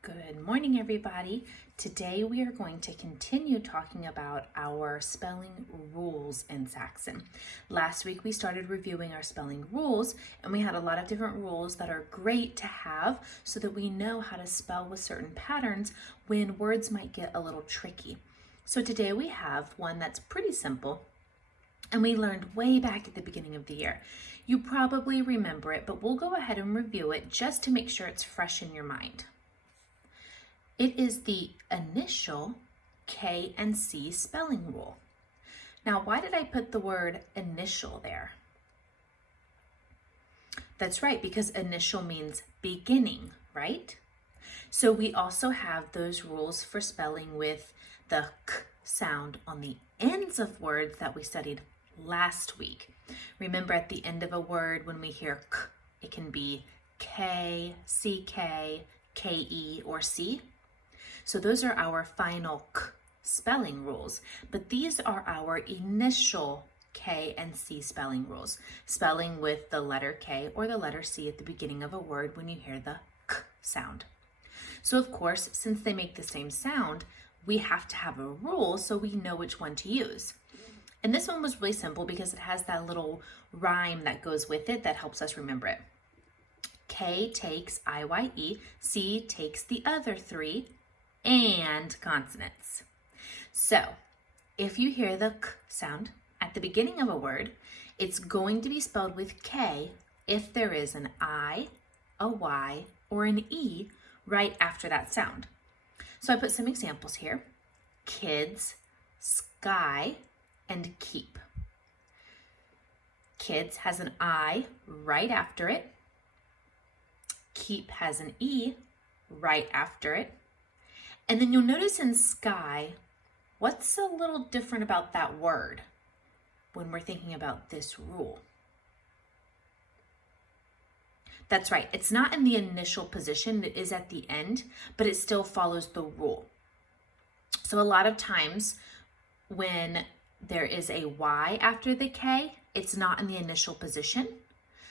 Good morning, everybody. Today we are going to continue talking about our spelling rules in Saxon. Last week we started reviewing our spelling rules, and we had a lot of different rules that are great to have so that we know how to spell with certain patterns when words might get a little tricky. So today we have one that's pretty simple, and we learned way back at the beginning of the year. You probably remember it, but we'll go ahead and review it just to make sure it's fresh in your mind. It is the initial K and C spelling rule. Now, why did I put the word initial there? That's right, because initial means beginning, right? So we also have those rules for spelling with the K sound on the ends of words that we studied last week. Remember, at the end of a word, when we hear K, it can be K, CK, KE, or C. So those are our final K spelling rules, but these are our initial K and C spelling rules, spelling with the letter K or the letter C at the beginning of a word when you hear the K sound. So of course, since they make the same sound, we have to have a rule so we know which one to use. And this one was really simple because it has that little rhyme that goes with it that helps us remember it. K takes IYE, C takes the other three, and consonants. So if you hear the K sound at the beginning of a word, it's going to be spelled with K if there is an I, a Y, or an E right after that sound. So I put some examples here. Kids, sky, and keep. Kids has an I right after it. Keep has an E right after it. And then you'll notice in sky, what's a little different about that word when we're thinking about this rule? That's right, it's not in the initial position, it is at the end, but it still follows the rule. So a lot of times when there is a Y after the K, it's not in the initial position,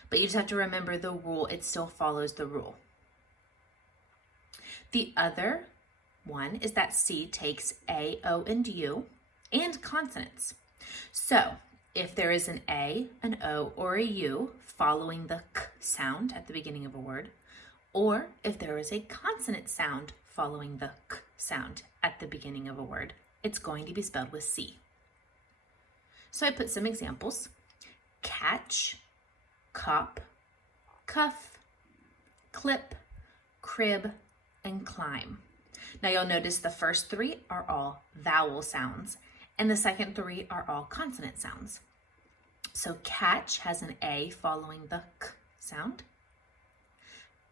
but you just have to remember the rule, it still follows the rule. The other one is that C takes A, O, and U, and consonants. So if there is an A, an O, or a U following the K sound at the beginning of a word, or if there is a consonant sound following the K sound at the beginning of a word, it's going to be spelled with C. So I put some examples. Catch, cop, cuff, clip, crib, and climb. Now you'll notice the first three are all vowel sounds and the second three are all consonant sounds. So catch has an A following the K sound.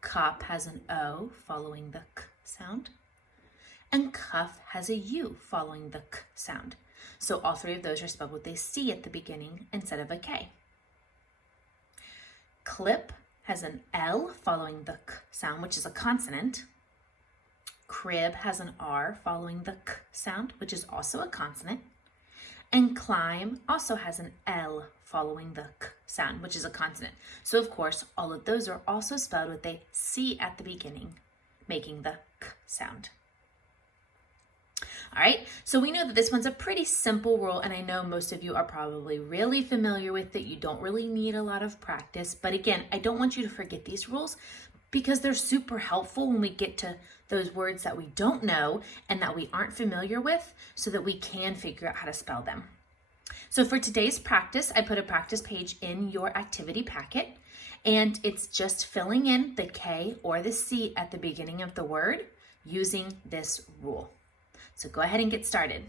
Cop has an O following the K sound. And cuff has a U following the K sound. So all three of those are spelled with a C at the beginning instead of a K. Clip has an L following the K sound, which is a consonant. Crib has an R following the K sound, which is also a consonant. And climb also has an L following the K sound, which is a consonant. So of course, all of those are also spelled with a C at the beginning, making the K sound. All right, so we know that this one's a pretty simple rule, and I know most of you are probably really familiar with it. You don't really need a lot of practice, but again, I don't want you to forget these rules because they're super helpful when we get to those words that we don't know and that we aren't familiar with so that we can figure out how to spell them. So for today's practice, I put a practice page in your activity packet, and it's just filling in the K or the C at the beginning of the word using this rule. So go ahead and get started.